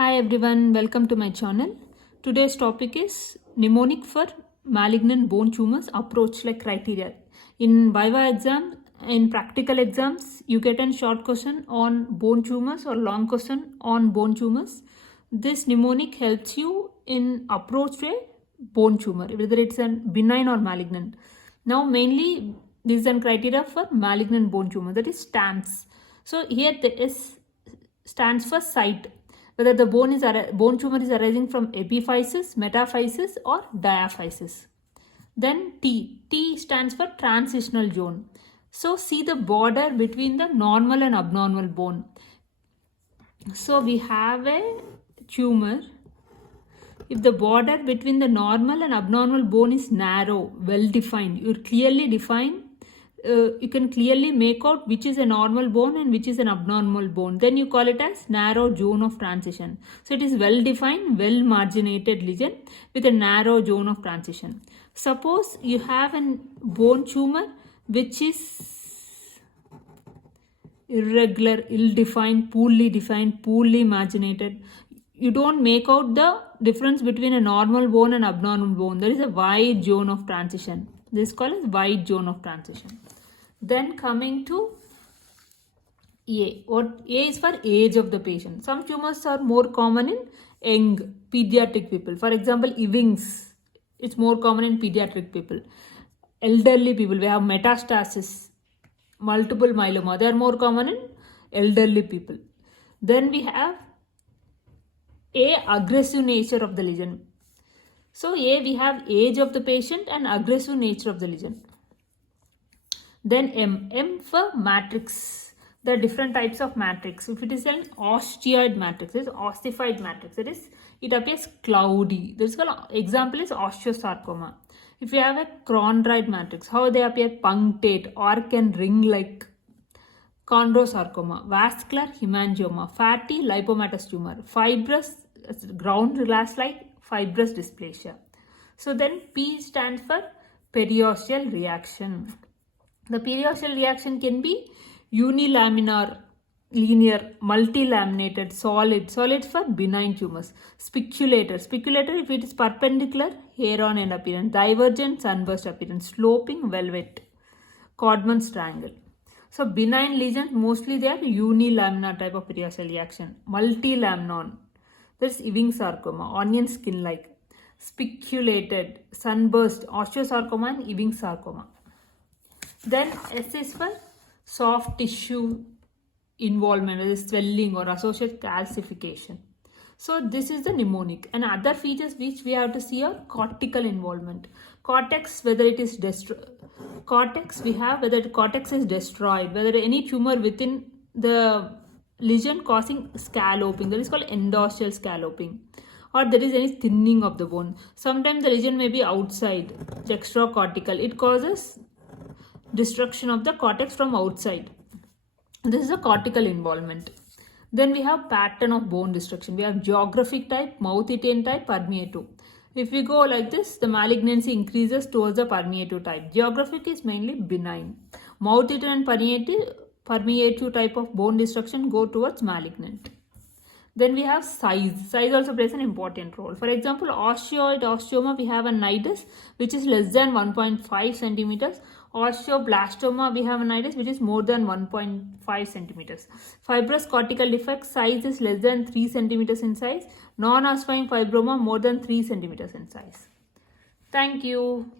Hi everyone, welcome to my channel. Today's topic is mnemonic for malignant bone tumors approach like criteria. In Viva exam, in practical exams, you get a short question on bone tumors or long question on bone tumors. This mnemonic helps you in approach to a bone tumor, whether it's a benign or malignant. Now mainly this is a criteria for malignant bone tumor, that is STAMPS. So here the S stands for site, whether the bone tumor is arising from epiphysis, metaphysis or diaphysis. Then T stands for transitional zone. So see the border between the normal and abnormal bone. So we have a tumor. If the border between the normal and abnormal bone is narrow, well defined, you can clearly make out which is a normal bone and which is an abnormal bone. Then you call it as narrow zone of transition. So it is well defined, well marginated lesion with a narrow zone of transition. Suppose you have a bone tumor which is irregular, ill-defined, poorly marginated. You don't make out the difference between a normal bone and abnormal bone. There is a wide zone of transition. This is called as wide zone of transition. Then coming to A. What A is for age of the patient. Some tumors are more common in young pediatric people. For example, Ewing's. It's more common in pediatric people. Elderly people, we have metastasis, multiple myeloma. They are more common in elderly people. Then we have A, aggressive nature of the lesion. So A, we have age of the patient and aggressive nature of the lesion. Then M for matrix. There are different types of matrix. If it is an osteoid matrix, it is ossified matrix. That is, it appears cloudy. This example is osteosarcoma. If you have a chondrite matrix, how they appear? Punctate, arc and ring-like. Chondrosarcoma, vascular hemangioma, fatty lipomatous tumor, fibrous ground glass-like fibrous dysplasia. So then P stands for periosteal reaction. The periosteal reaction can be unilaminar, linear, multilaminated, solid. Solid for benign tumors. Spiculator if it is perpendicular, hair on end appearance. Divergent, sunburst appearance. Sloping, velvet. Codman's triangle. So benign lesions, mostly they are unilaminar type of periosteal reaction. Multilaminar, that is Ewing sarcoma, onion skin-like. Spiculated, sunburst, osteosarcoma and Ewing sarcoma. Then S is for soft tissue involvement, whether swelling or associated calcification. So this is the mnemonic. And other features which we have to see are cortical involvement. Cortex, whether it is cortex, we have whether the cortex is destroyed, whether any tumor within the lesion causing scalloping, that is called endosteal scalloping, or there is any thinning of the bone. Sometimes the lesion may be outside, extracortical. It causes destruction of the cortex from outside. This is a cortical involvement. Then we have pattern of bone destruction. We have geographic type, mouth-eaten type, permeative. If we go like this, the malignancy increases towards the permeative type. Geographic is mainly benign. Mouth-eaten and permeative type of bone destruction go towards malignant. Then we have size. Size also plays an important role. For example, osteoid osteoma, we have a nidus which is less than 1.5 centimeters. Osteoblastoma, we have a nidus which is more than 1.5 centimeters. Fibrous cortical defect, size is less than 3 centimeters in size. Non-ossifying fibroma, more than 3 centimeters in size. Thank you.